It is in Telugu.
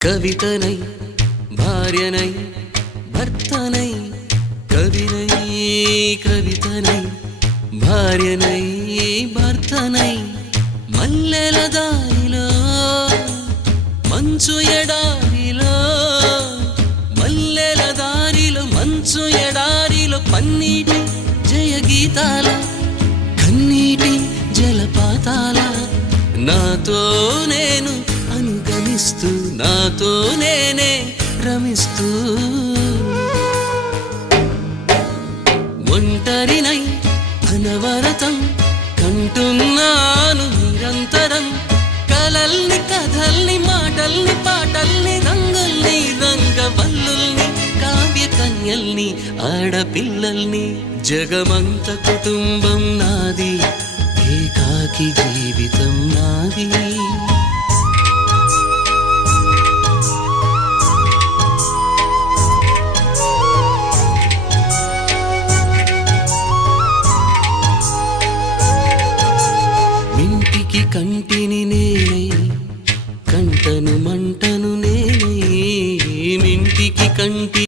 కవితనై భార్యనై భర్తనై కవినై కవితనై భార్యనై భర్తనై మల్లెల దారిలో మంచు ఎడారిలో మల్లెల దారిలో మంచు ఎడారిలో పన్నీటి జయగీతాల కన్నీటి జలపాతాల నాతో నేను అనుగమిస్తూ నాతో నేనే రమిస్తూ ఒంటరినై అనవరతం కంటున్నాను నిరంతరం కలల్ని కథల్ని మాటల్ని పాటల్ని రంగుల్ని రంగవల్లుల్ని కావ్య కన్యల్ని ఆడపిల్లల్ని జగమంత కుటుంబం నాది ఏకాకి జీవితం నాది మింటికి కంటిని నేనై కంటను మంటను నేనై మింటికి కంటి